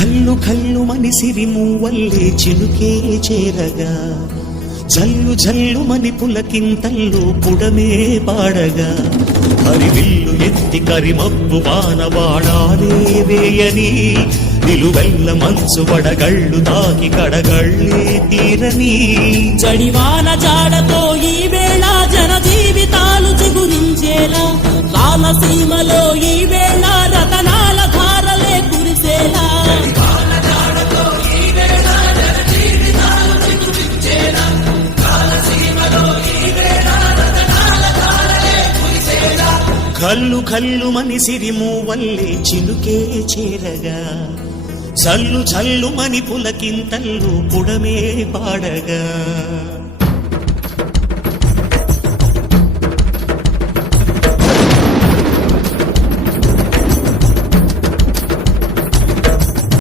కల్లు కల్లు మని సిరిమూవల్లే చినుకే చేరగా జల్లు జల్లు మని పులకింతల్లు పుడమే పాడగా హరివిల్లు ఎత్తి కరిమబ్బు వానవాడాలే వేయని నిలువెల్ల మనసు వడగళ్ళు తాకి కడగళ్ళే తీరని జడివాన జాడతో ఈ వేళ జన జీవితాలు చిగురించేలా రామసీమలో ఈ వేళ రతనాల ధారలే కురిసేలా కల్లు కల్లు మని సిరిమూవల్లే చినుకే చేరగా జల్లు జల్లు మని పులకింతల్లు పుడమే పాడగా